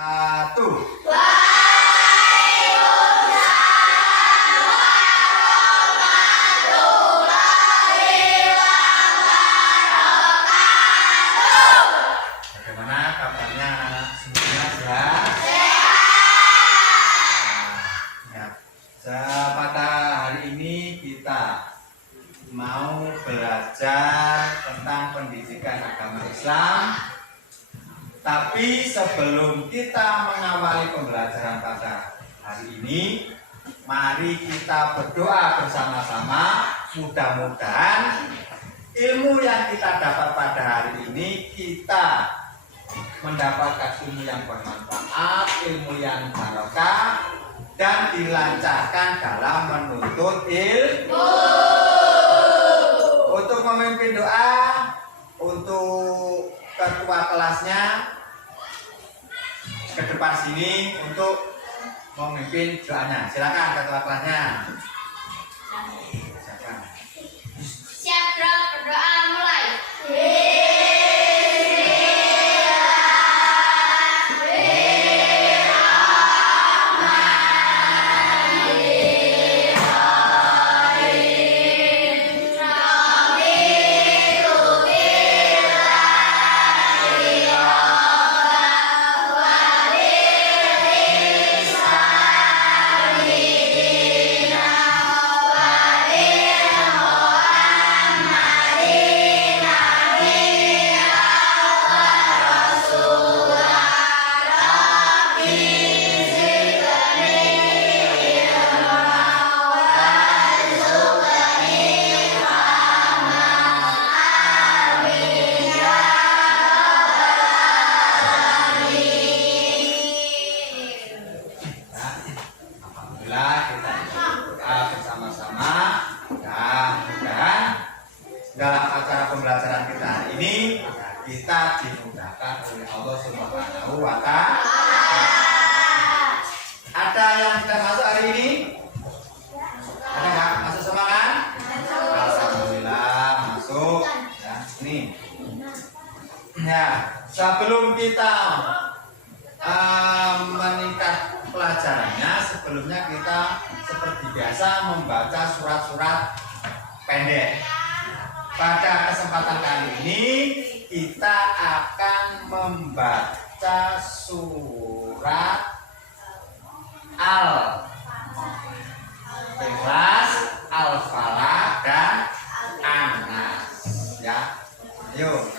Bagaimana kabarnya anak semuanya, sehat? Pada hari ini kita mau belajar tentang pendidikan agama Islam. Tapi sebelum kita mengawali pembelajaran pada hari ini, mari kita berdoa bersama-sama. Mudah-mudahan ilmu yang kita dapat pada hari ini kita mendapatkan ilmu yang bermanfaat, ilmu yang barokah, dan dilancarkan dalam menuntut ilmu. Untuk memimpin doa, untuk ketua kelasnya ke depan sini untuk memimpin doanya. Silakan ketua kelasnya. Siap, bro, berdoa mulai. Dalam acara pembelajaran kita hari ini kita dimudahkan oleh Allah Subhanahu wa Ta'ala. Ada yang sudah masuk hari ini? Ada nggak masuk semua kan? Alhamdulillah masuk. Ya, ini. Ya, sebelum kita meningkat pelajarannya, sebelumnya kita seperti biasa membaca surat-surat pendek. Pada kesempatan kali ini kita akan membaca surat Al-Ikhlas, Al-Falaq, dan An-Nas. Ya, yuk.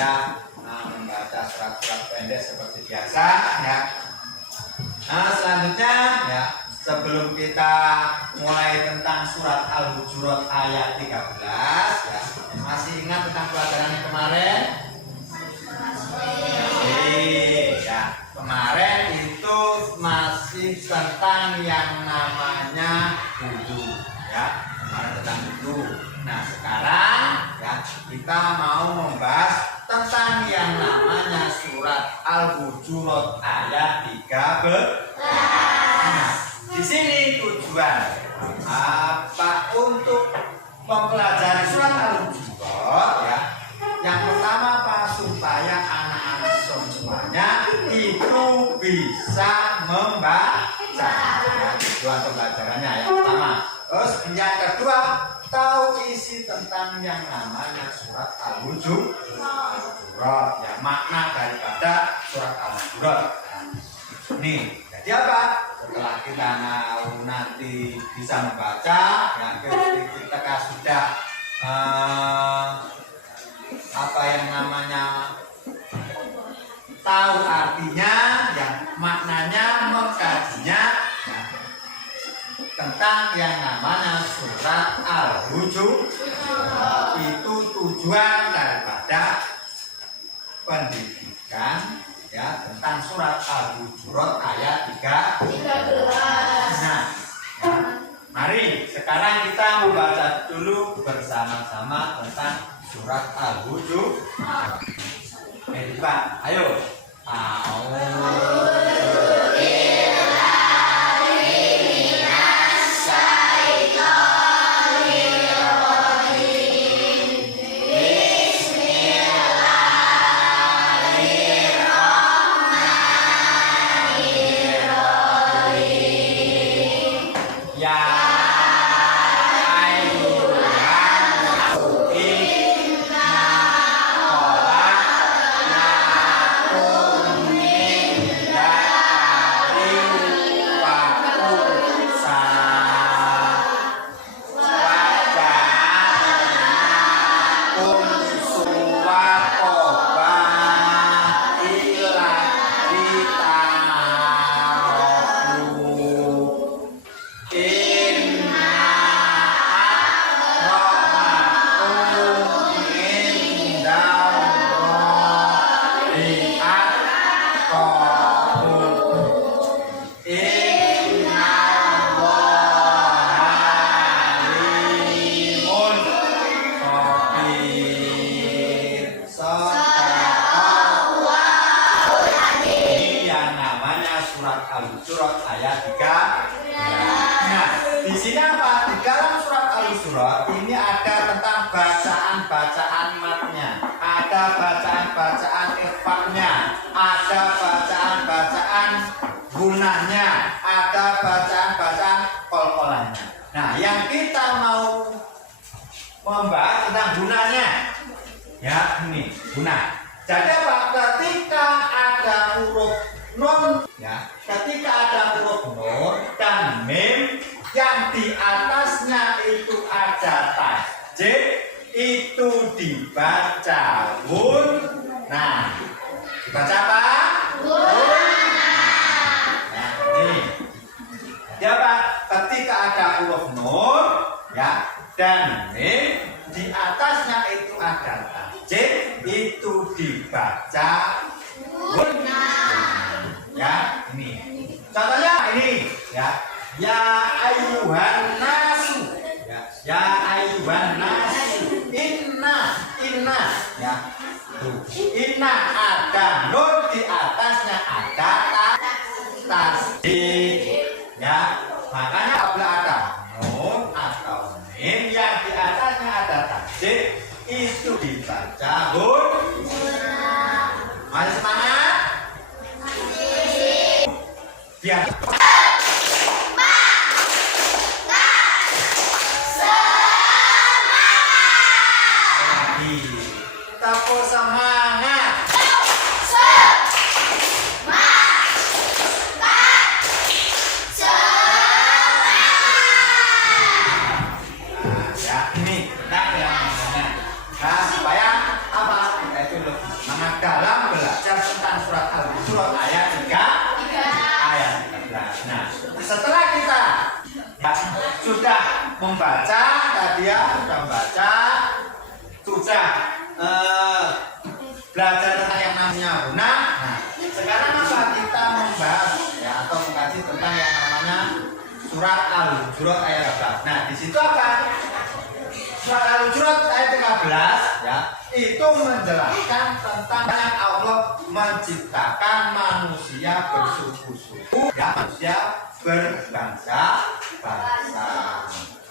membaca surat-surat pendek seperti biasa ya. Nah, selanjutnya ya, sebelum kita mulai tentang surat Al-Hujurat ayat 13 ya, masih ingat tentang pelajaran yang kemarin? Ya, kemarin itu masih tentang yang namanya wudu ya, kemarin tentang wudu. Nah, sekarang ya kita mau membahas tentang yang namanya surat Al-Hujurat ayat 13. Nah, di sini tujuan apa untuk mempelajari surat Al-Hujurat ya. Yang pertama apa? Supaya anak-anak semuanya itu bisa membaca. Ya, tujuan pembelajarannya yang pertama. Terus yang kedua, tahu isi tentang yang namanya surat Al-Hujurat ya, makna daripada surat Al-Hujurat. Nih, jadi apa? Setelah kita nanti bisa membaca ya, kita sudah apa yang namanya tahu artinya ya, maknanya, mengkajinya ya, tentang yang namanya surat Al-Hujurat. Itu tujuan daripada pendidikan ya, tentang surat Al-Hujurat ayat 13. Nah, mari sekarang kita membaca dulu bersama-sama tentang surat Al-Hujurat. Coba, ayo. Al-Hujurat ayat 3. Nah, di sini apa? Di dalam surat Al-Hujurat ini ada tentang bacaan-bacaan matnya, ada bacaan-bacaan ikhfa'nya, ada bacaan-bacaan gunahnya, ada bacaan-bacaan qalqalahnya. Nah, yang kita mau membahas tentang gunanya, ya ini gunah. Jadi apa? Ketika ada huruf nun, ya, ketika ada huruf nun dan mim yang di atasnya itu ada tasjid, itu dibaca gun. Nah, dibaca apa? Nah, ini. Jadi apa? Ketika ada huruf nun, ya, dan mim di atasnya itu ada tasjid, itu dibaca gun. Ya, ini. Contohnya ini, ya. Ya ayyuhan nasu. Ya ayyuhan nasu. Inna, ya. Tuh. Inna ada nun di atasnya ada tasdid. Ya. Makanya apabila ada nun atau mim yang di atasnya ada tasdid, itu dibaca gun. Masih semangat? Biar lagi tepuk semangat. Ya ini benar ya. Nah, supaya apa? Kita itu lebih sudah belajar tentang yang namanya guna. Nah, sekarang apa kita membahas ya atau mengkaji tentang yang namanya surat Al-Hujurat ayat 13. Nah, di situ apa? Surat Al-Hujurat ayat 13 ya, itu menjelaskan tentang yang Allah menciptakan manusia bersuku-suku, ya, manusia berbangsa-bangsa,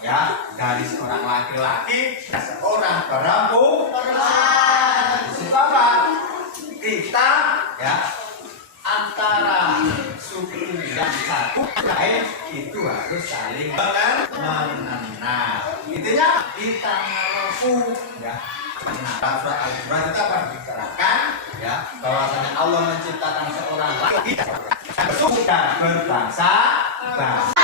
ya, dari seorang laki-laki dan seorang perempuan. Di situ apa? Kita ya antara suku yang satu lain itu harus saling mengenal. Intinya kita mampu ya mengenal. Surat Al-Hujurat itu apa diterangkan ya bahwasanya Allah menciptakan seorang laki-laki bersuku dan berbangsa-bangsa.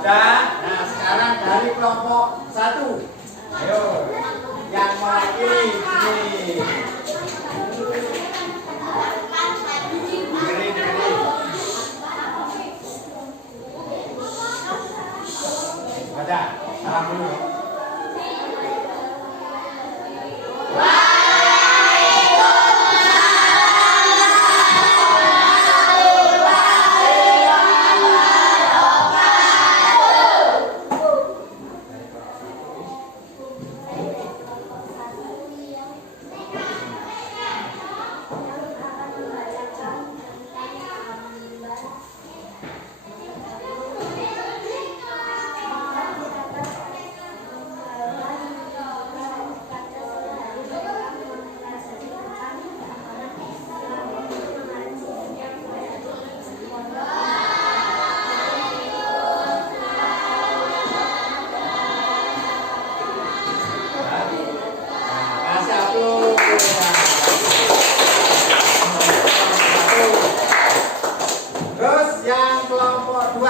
Nah, sekarang dari kelompok 1. Ayo, yang mewakili ini. Baca, salam dulu. Terus yang kelompok 2.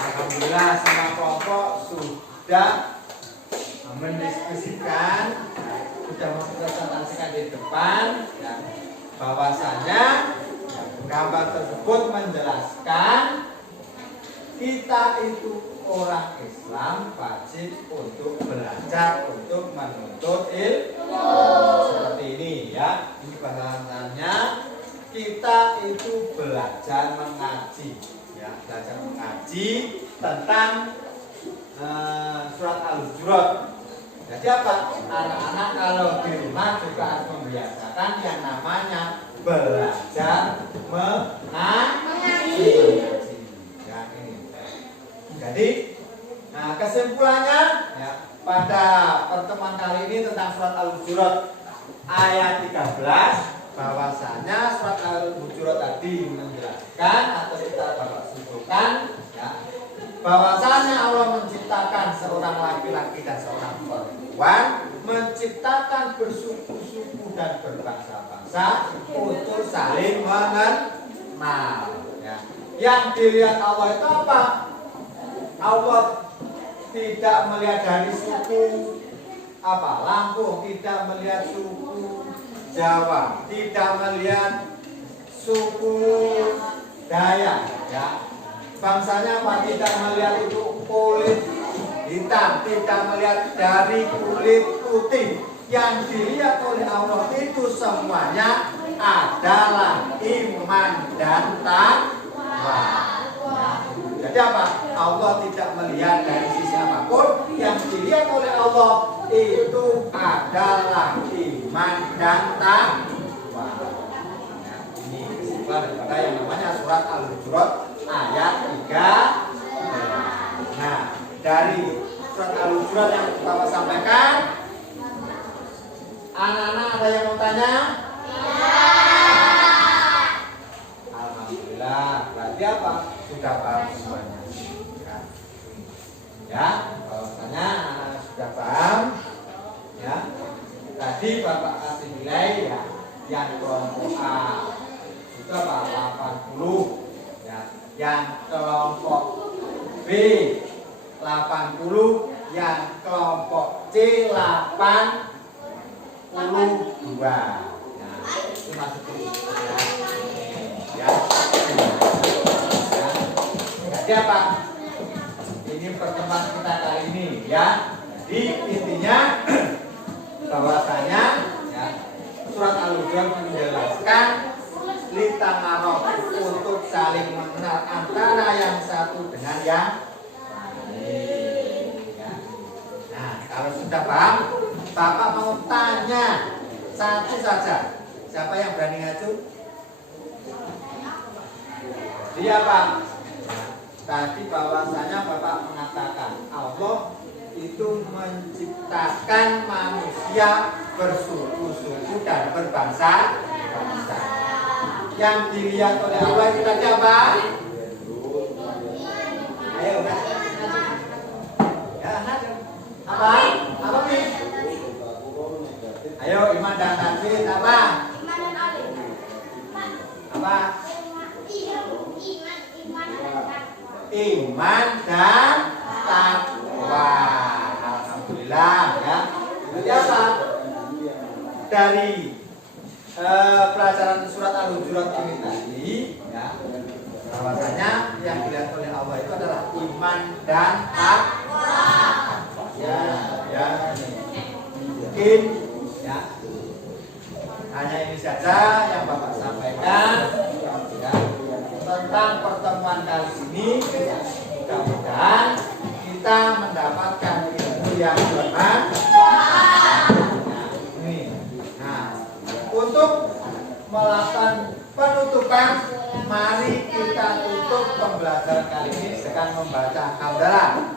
Alhamdulillah semua kelompok sudah mendiskusikan, sudah mempresentasikan di depan ya, bahwasanya gambar tersebut menjelaskan kita itu orang Islam wajib untuk belajar, untuk menuntut ilmu. Seperti ini ya. Ini bahasannya kita itu belajar mengaji ya, belajar mengaji tentang surat Al-Hujurat. Jadi apa? Anak-anak kalau di rumah juga harus membiasakan yang namanya belajar mengaji. Ya, ini. Jadi, kesimpulannya ya, pada pertemuan kali ini tentang surat Al-Hujurat ayat 13, bahwasanya surat Al-Hujurat tadi menjelaskan atau kita dapat simpulkan ya, bahwasanya Allah menciptakan seorang laki-laki dan seorang perempuan, menciptakan bersuku-suku dan berbangsa-bangsa untuk saling mengenal. Ya. Yang dilihat Allah itu apa? Allah tidak melihat dari suku apa Lampung, tidak melihat suku Jawa, tidak melihat suku Dayak, ya. Bangsanya apa? Tidak melihat itu kulit hitam, tidak melihat dari kulit putih. Yang dilihat oleh Allah itu semuanya adalah iman dan takwa. Ya. Jadi apa? Allah tidak melihat dari sisi apapun. Yang dilihat oleh Allah itu adalah iman dan takwa. Ya, ini kesimpulan daripada yang namanya surat Al-Hujurat ayat 3. Nah, dari surat Al-Hujurat yang Bapak sampaikan, anak-anak ada yang mau tanya? Alhamdulillah, berarti apa? Sudah paham semuanya. Ya, bahwasanya anak-anak sudah paham. Ya, tadi Bapak kasih nilai ya, yang kelompok A itu apa? 80. Ya, yang kelompok B 80, yang kelompok C 82. Nah, itu masuk ke ya. Jadi apa? Ini pertemuan kita kali ini ya. Jadi intinya bahwasanya ya, surat Al-Hujurat menjelaskan litamarof untuk saling mengenal antara yang satu dengan yang lain. Ya. Nah, kalau sudah paham, Bapak mau tanya satu saja. Siapa yang berani ngacu? Dia Pak. Tadi bahwasanya Bapak mengatakan Allah itu menciptakan manusia bersuku-suku dan berbangsa-bangsa. Yang dilihat oleh Allah itu tadi apa? Ayo, ya, apa? Apa nih? Ayo, iman dan tauhid apa? Apa? Iman dan takwa. Alhamdulillah ya. Jadi apa? Dari pelajaran surat Al-Hujurat ini tadi ya, bahwasanya yang dilihat oleh Allah itu adalah iman dan takwa. Ya, ya. Mungkin ya hanya ini saja yang Bapak sampaikan ya, tentang pertemuan kali ini. Mudah-mudahan kita mendapatkan ilmu yang bermanfaat. Untuk melakukan penutupan, mari kita tutup pembelajaran kali ini dengan membaca hamdalah.